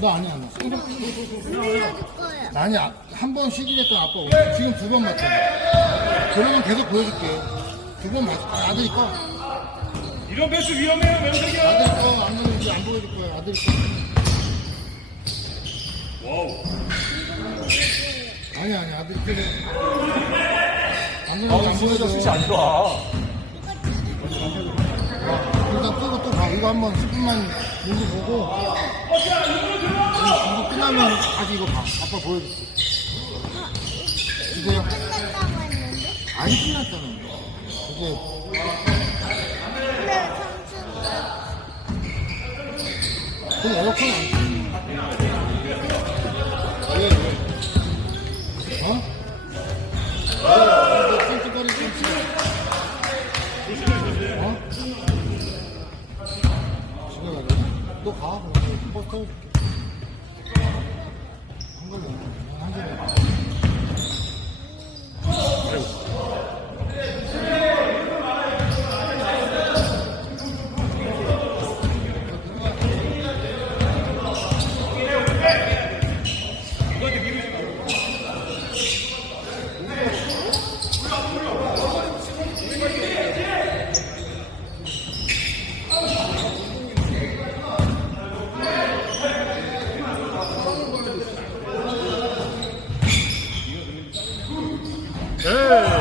너 아니야, 너. 보여줄 거야. 아니, 한번 쉬기랬던 아빠 오늘. 지금 두 번 맞잖아. 그러면 계속 보여줄게. 두 번 맞, 아, 아들이 꺼. 이런 배수 위험해요, 명석이야. 아들이 꺼. 안 그러면 이제 안 보여줄 거야. 아들이 꺼. 와우. 아니, 아니, 아들이 꺼. 안 그러면 안 보여줘. 좋아. 일단 이거 한번 10분만 눈도 보고. 이거 끝나면 다시 이거 봐. 아빠 보여줄게. 주세요. 끝났다고 했는데? 안 끝났잖아. 이제 근데 삼촌 그럼 에어컨 안 켜. 왜, 왜? 어? 가자. 너 가, 그럼. 버스 태워 Hey!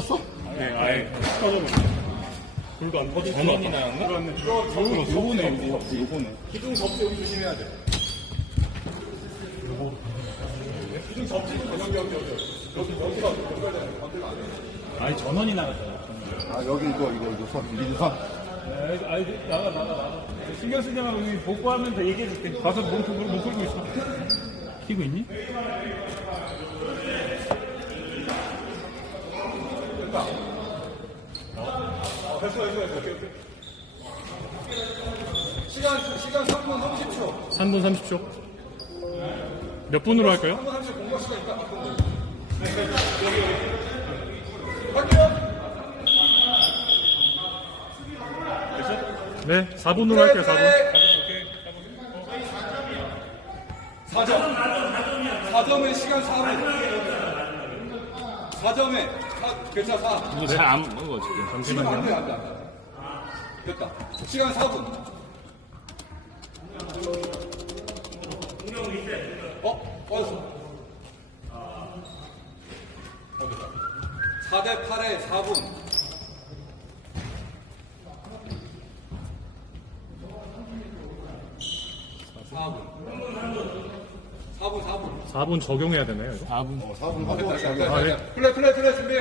받았어? 네, 아예 터져버렸네. 불도 안 터져. 전원이 나왔나? 그렇네. 요거네, 요거네. 요거네. 기둥 접지 여기 조심해야 돼. 기둥 접지 여기 여기 여기 여기 여기가 연결되는 건들면 안 돼. 아니 전원이 나갔잖아. 아, 여기 이거, 이거, 이거 선, 민선. 네, 아니 나가 나가 나가. 신경 쓰지 말고 여기 복구하면서 얘기해줄게. 가서 못 풀고 못 풀고 있어. 키고 있니? 시간, 시간 3분 30초. 3분 30초. 몇 분으로 할까요? 3분 30초 공격 시간 있다. 할게요. 네, 4분으로 할게요. 4분. 4점. 4점에 시간 4분. 4점에 4, 괜찮아 4. 이거 잘안 먹어 지금 잠시만요. 됐다. 시간 4분. 어? 빠졌어. 4대 8에 4분. 4분. 4분, 4분. 4분 적용해야 되나요 이거? 4분 어, 4분 하고 됐다, 됐다. 아, 네. 플레이, 플레이, 플레이 준비.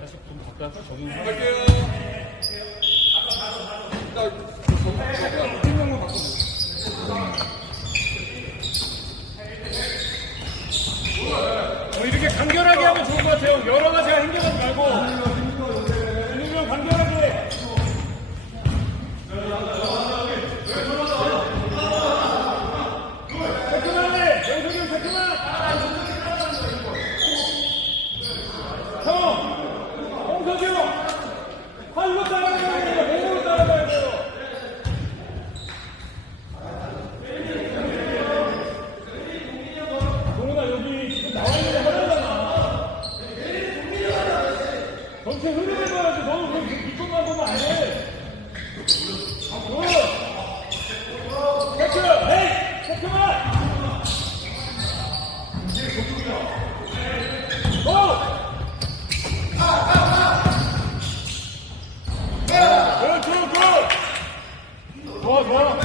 다시 좀 바꿔서 적용 할게요. 나, 저, 저, 저, 팀명만 바꾸면 어, 이렇게 간결하게 하면 좋을 것 같아요 여러 가지 행동하지 말고 그냥 간결하게 새콤하네 영석이 형 새콤한 형 홍석이 형 활로 따라가야 돼요 몸으로 따라가야 돼요 동훈아 여기 지금 나와 있는 거 하나잖아. 전체 흐름을 봐야지. 너는 왜 이렇게 밑것만 보면 안 돼? 아, 뭐? 굿! 좋아, 좋아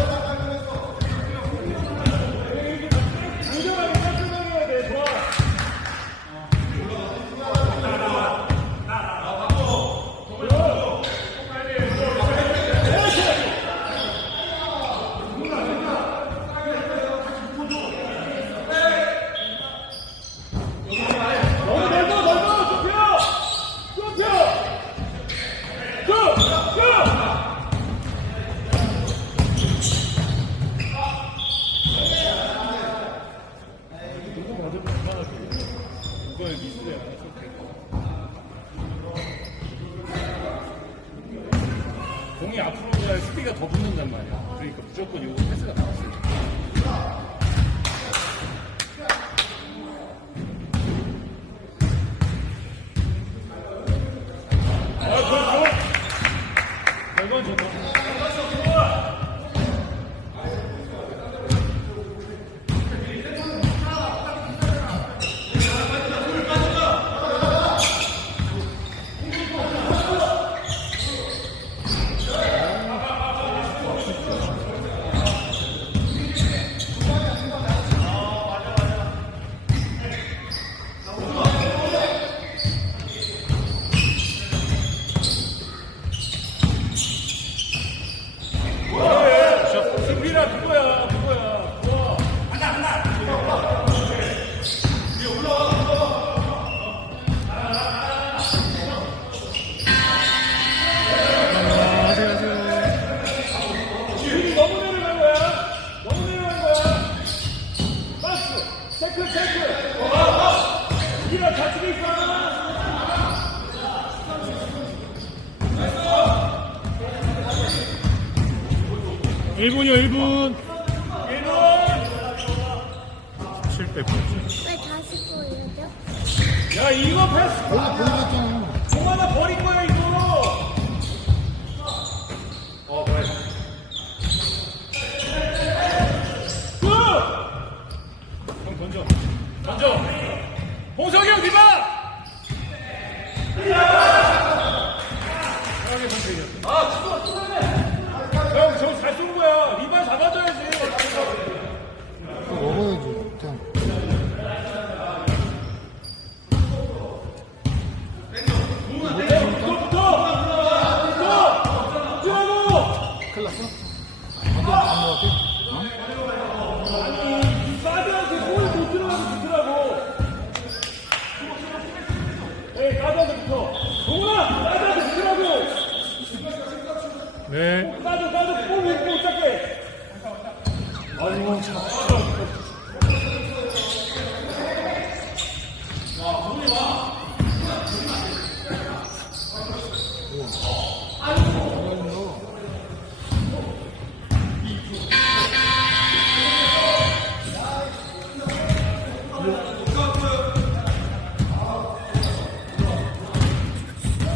깔끔하게 해야 돼. 좋아. 너무 넓어, 넓어, 좁혀! 좁혀! 좁! 좁! 이거는 미술이야. 공이 앞으로 가야 스피가 더 붙는단 말이야. 그러니까 무조건 이거 패스가 나왔어요. 아, 좋아. 이건 좋다. 승빈아 그거야 그거야 좋아 힘이 너무 내려간 거야 너무 내려간 거야 박스 체크 체크 이라 다치고 있어 1분이요 1분. 1분 7대 9 왜 다시 보여줘? 야 이거 패스